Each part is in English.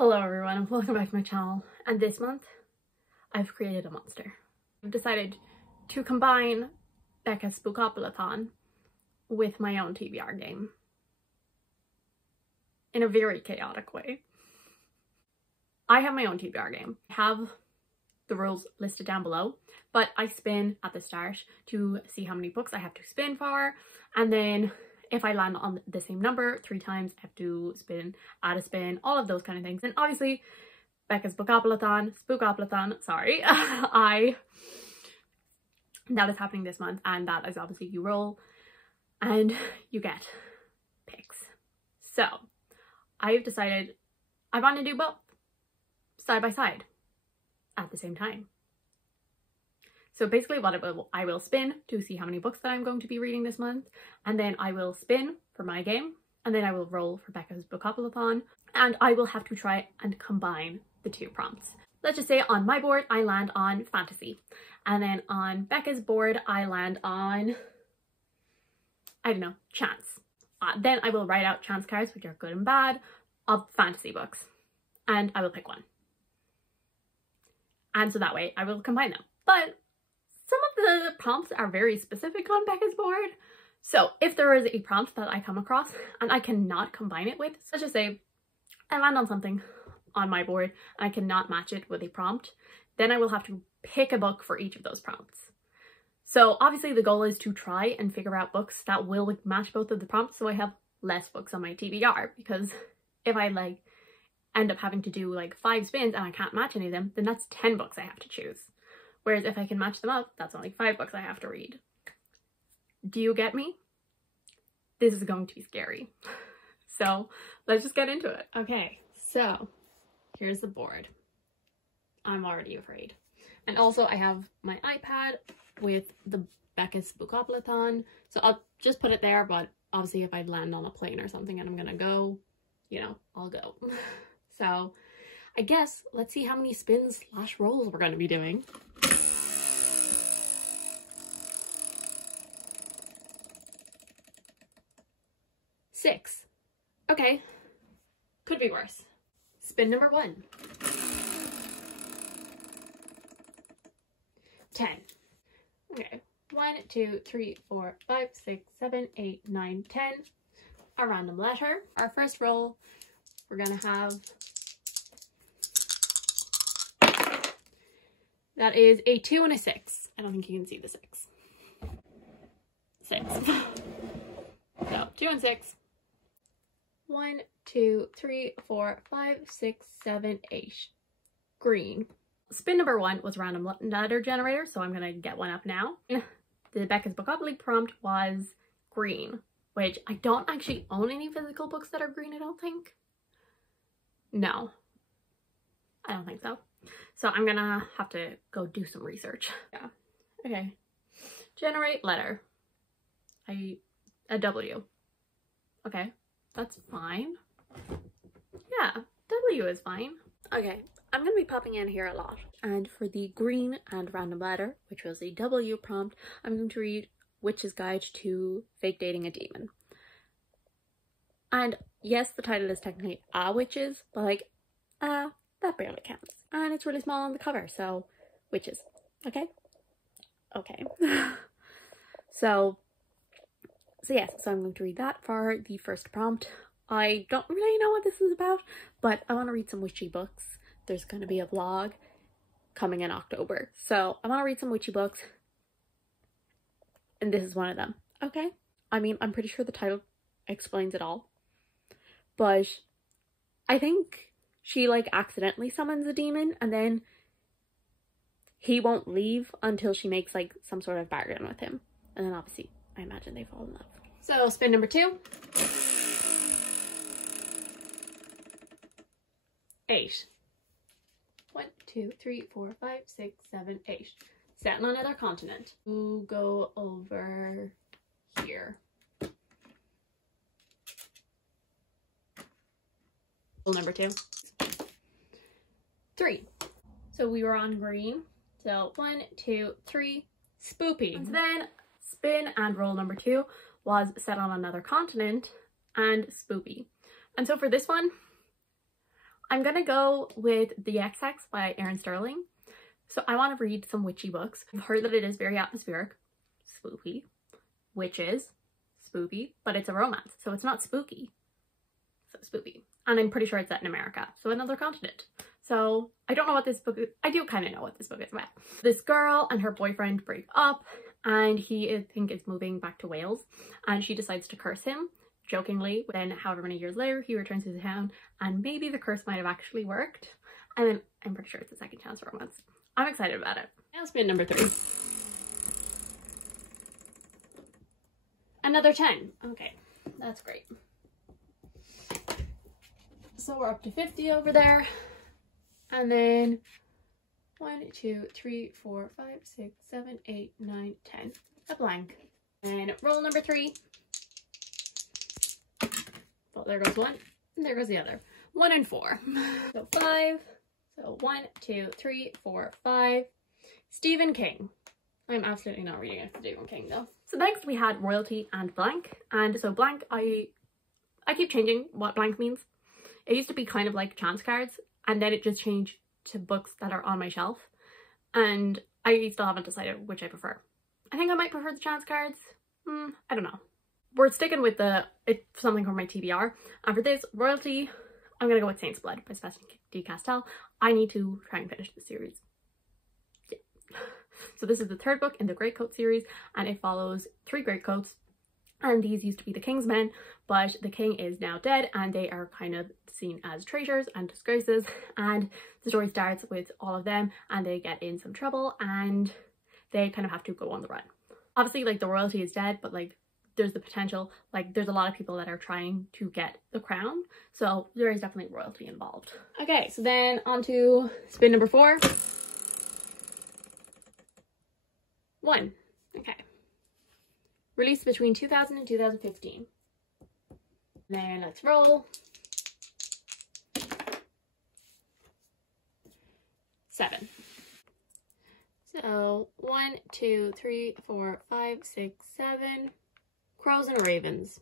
Hello everyone and welcome back to my channel, and this month I've created a monster. I've decided to combine Becca's Spookoplathon with my own TBR game in a very chaotic way. I have my own TBR game. I have the rules listed down below, but I spin at the start to see how many books I have to spin for, and then if I land on the same number 3 times, I have to spin, add a spin, all of those kind of things. And obviously, Becca's Spookoplathon, sorry, that is happening this month, and that is obviously you roll and you get picks. So, I've decided I want to do both, side by side, at the same time. So basically what I will spin to see how many books that I'm going to be reading this month, and then I will spin for my game, and then I will roll for Becca's Spookoplathon, and I will have to try and combine the 2 prompts. Let's just say on my board I land on fantasy, and then on Becca's board I land on, I don't know, chance. Then I will write out chance cards, which are good and bad, of fantasy books, and I will pick one. And so that way I will combine them. But some of the prompts are very specific on Becca's board. So if there is a prompt that I come across and I cannot combine it with, let's just say I land on something on my board and I cannot match it with a prompt, then I will have to pick a book for each of those prompts. So obviously the goal is to try and figure out books that will match both of the prompts, so I have less books on my TBR, because if I end up having to do 5 spins and I can't match any of them, then that's 10 books I have to choose. Whereas if I can match them up, that's only 5 books I have to read. Do you get me? This is going to be scary. So let's just get into it. Okay, so here's the board. I'm already afraid. And also I have my iPad with the Becca's Spookoplathon. So I'll just put it there, but obviously if I land on a plane or something and I'm gonna go, I'll go. So I guess let's see how many spins / rolls we're going to be doing. Six. Okay. Could be worse. Spin number 1. 10. Okay. 1, 2, 3, 4, 5, 6, 7, 8, 9, 10. A random letter. Our first roll, we're going to have, that is a 2 and a 6. I don't think you can see the 6. 6. So 2 and 6. 1, 2, 3, 4, 5, 6, 7, 8. Green. Spin number 1 was random letter generator, so I'm gonna get one up now. The Becca's Spookoplathon prompt was green, which I don't actually own any physical books that are green, I don't think. No, I don't think so. So I'm gonna have to go do some research. Yeah. Okay. Generate letter. A W. Okay. That's fine. Yeah. W is fine. Okay. I'm gonna be popping in here a lot. And for the green and random letter, which was a W prompt, I'm going to read Witch's Guide to Fake Dating a Demon. And yes, the title is technically A Witches, but that barely counts. And it's really small on the cover, so witches. Okay? Okay. So yes, so I'm going to read that for the first prompt. I don't really know what this is about, but I want to read some witchy books. There's going to be a vlog coming in October. So I want to read some witchy books, and this is one of them. Okay? I mean, I'm pretty sure the title explains it all. But I think she accidentally summons a demon, and then he won't leave until she makes some sort of bargain with him. And then obviously I imagine they fall in love. So spin number 2. 8. 1, 2, 3, 4, 5, 6, 7, 8. Set on another continent. We'll go over here. Number 2. 3. So we were on green. So 1, 2, 3, spoopy. And then spin and roll number 2 was set on another continent and spoopy. And so for this one, I'm gonna go with The XX by Erin Sterling. So I want to read some witchy books. I've heard that it is very atmospheric, spooky, witches, spooky, but it's a romance, so it's not spooky, so spooky. And I'm pretty sure it's set in America, so another continent. So I don't know what this book is. I do kind of know what this book is about. This girl and her boyfriend break up, and he, I think, is moving back to Wales, and she decides to curse him, jokingly. Then however many years later, he returns to the town, and maybe the curse might have actually worked. And then I'm pretty sure it's a second chance romance. I'm excited about it. Now spin number 3. Another 10. Okay, that's great. So we're up to 50 over there. And then 1, 2, 3, 4, 5, 6, 7, 8, 9, 10. A blank. And roll number 3. Well, there goes one. And there goes the other. 1 and 4. So 5. So 1, 2, 3, 4, 5. Stephen King. I'm absolutely not reading it for Stephen King though. So next we had royalty and blank. And so blank, I keep changing what blank means. It used to be kind of like chance cards, and then it just changed to books that are on my shelf. And I still haven't decided which I prefer. I think I might prefer the chance cards. I don't know. We're sticking with it's something from my TBR. And for this, royalty, I'm gonna go with Saint's Blood by Sebastian D. Castell. I need to try and finish the series. Yeah. So this is the 3rd book in the Greatcoat series, and it follows 3 Greatcoats. And these used to be the king's men, but the king is now dead, and they are kind of seen as traitors and disgraces. And the story starts with all of them, and they get in some trouble, and they kind of have to go on the run. Obviously, like, the royalty is dead, but like, there's the potential, like, there's a lot of people that are trying to get the crown, so there is definitely royalty involved. Okay, so then on to spin number 4. 1. Okay. Released between 2000 and 2015. Then let's roll. 7. So 1, 2, 3, 4, 5, 6, 7. Crows and Ravens.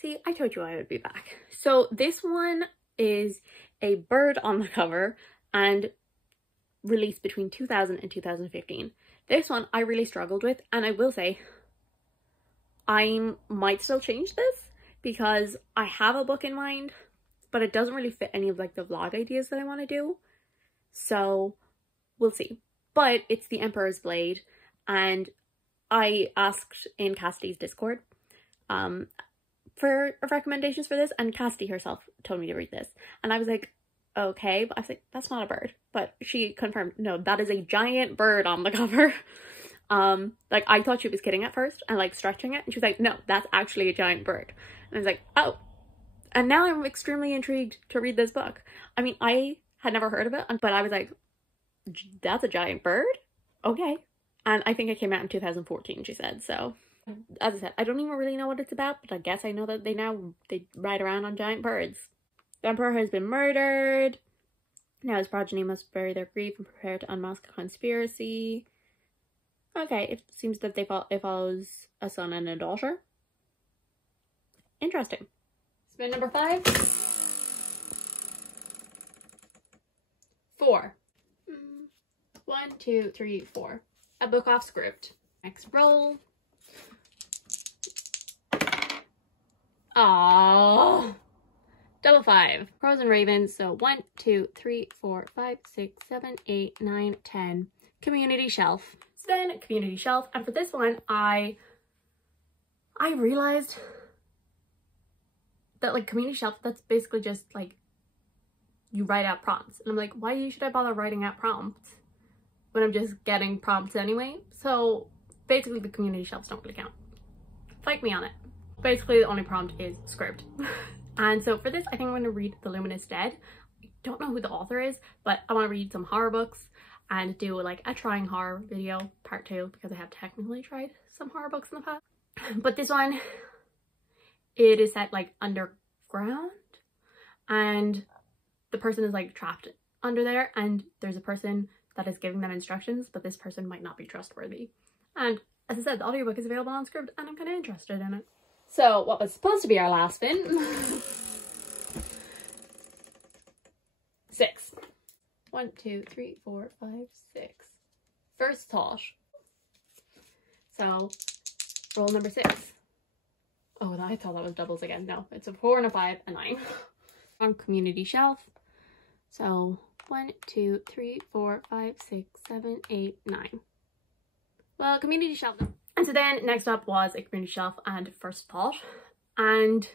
See, I told you I would be back. So this one is a bird on the cover and released between 2000 and 2015. This one I really struggled with, and I will say I might still change this because I have a book in mind, but it doesn't really fit any of like the vlog ideas that I want to do. So we'll see. But it's The Emperor's Blade, and I asked in Cassidy's Discord for recommendations for this, and Cassidy herself told me to read this. And I was like, okay, but I was like, that's not a bird. But she confirmed, no, that is a giant bird on the cover. Like, I thought she was kidding at first and like stretching it, and she was like, no, that's actually a giant bird. And I was like, oh. And now I'm extremely intrigued to read this book. I mean, I had never heard of it, but I was like, that's a giant bird? Okay. And I think it came out in 2014, she said. So, as I said, I don't even really know what it's about, but I guess I know that they ride around on giant birds. The emperor has been murdered. Now his progeny must bury their grief and prepare to unmask a conspiracy. Okay, it seems that it follows a son and a daughter. Interesting. Spin number 5. 4. 1, 2, 3, 4. A book off script. Next roll. Aww. Double 5. Crows and Ravens. So 1, 2, 3, 4, 5, 6, 7, 8, 9, 10. Community Shelf. So then Community Shelf. And for this one, I realized that like Community Shelf, that's basically just like you write out prompts. And I'm like, why should I bother writing out prompts when I'm just getting prompts anyway? So basically the Community Shelves don't really count. Fight me on it. Basically the only prompt is SCRIBD. And so for this, I think I'm going to read The Luminous Dead. I don't know who the author is, but I want to read some horror books and do like a trying horror video part 2, because I have technically tried some horror books in the past. But this one, it is set like underground, and the person is like trapped under there, and there's a person that is giving them instructions, but this person might not be trustworthy. And as I said, the audiobook is available on SCRIBD, and I'm kind of interested in it. So what was supposed to be our last spin 6. 1, 2, 3, 4, 5, 6. First thought. So roll number 6. Oh, I thought that was doubles again. No, it's a 4 and a 5 and 9. On community shelf. So 1, 2, 3, 4, 5, 6, 7, 8, 9. Well, community shelf. And so then next up was a community shelf and first thought. And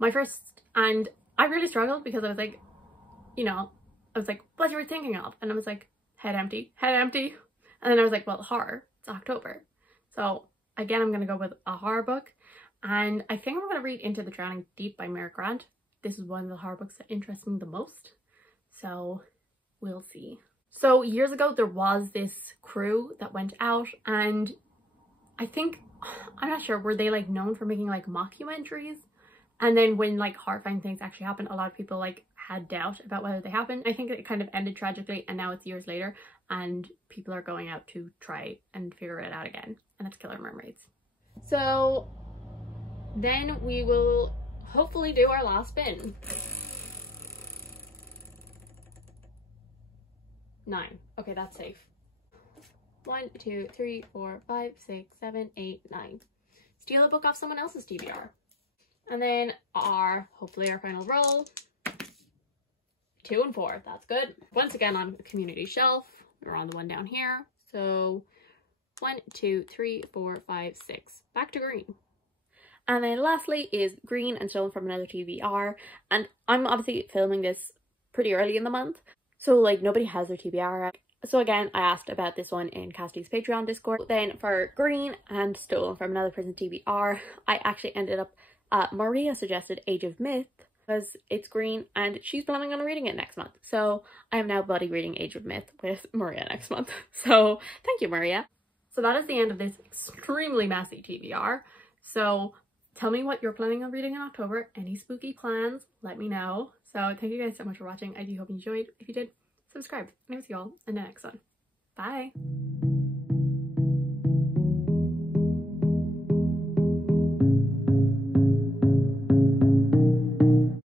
I really struggled because I was like, you know, I was like, what you were thinking of? And I was like, head empty, head empty. And then I was like, well, horror, it's October. So again, I'm going to go with a horror book. And I think I'm going to read Into the Drowning Deep by Mary Grant. This is one of the horror books that interests me the most. So we'll see. So years ago, there was this crew that went out, and I think, I'm not sure, were they like known for making like mockumentaries? And then when like horrifying things actually happened, a lot of people like had doubt about whether they happened. I think it kind of ended tragically, and now it's years later and people are going out to try and figure it out again, and that's Killer Mermaids. So then we will hopefully do our last spin. 9. Okay, that's safe. 1, 2, 3, 4, 5, 6, 7, 8, 9. Steal a book off someone else's TBR. And then hopefully our final roll. 2 and 4, that's good. Once again on the community shelf, we're on the one down here. So 1, 2, 3, 4, 5, 6. Back to green. And then lastly is green and stolen from another TBR. And I'm obviously filming this pretty early in the month, so like nobody has their TBR. So again, I asked about this one in Cassidy's Patreon Discord. Then for green and stolen from another prison TBR, I actually ended up, Maria suggested Age of Myth because it's green and she's planning on reading it next month. So I am now buddy reading Age of Myth with Maria next month. So thank you, Maria. So that is the end of this extremely messy TBR. So tell me what you're planning on reading in October. Any spooky plans, let me know. So thank you guys so much for watching. I do hope you enjoyed. If you did, subscribe. And I'll see you all in the next one. Bye!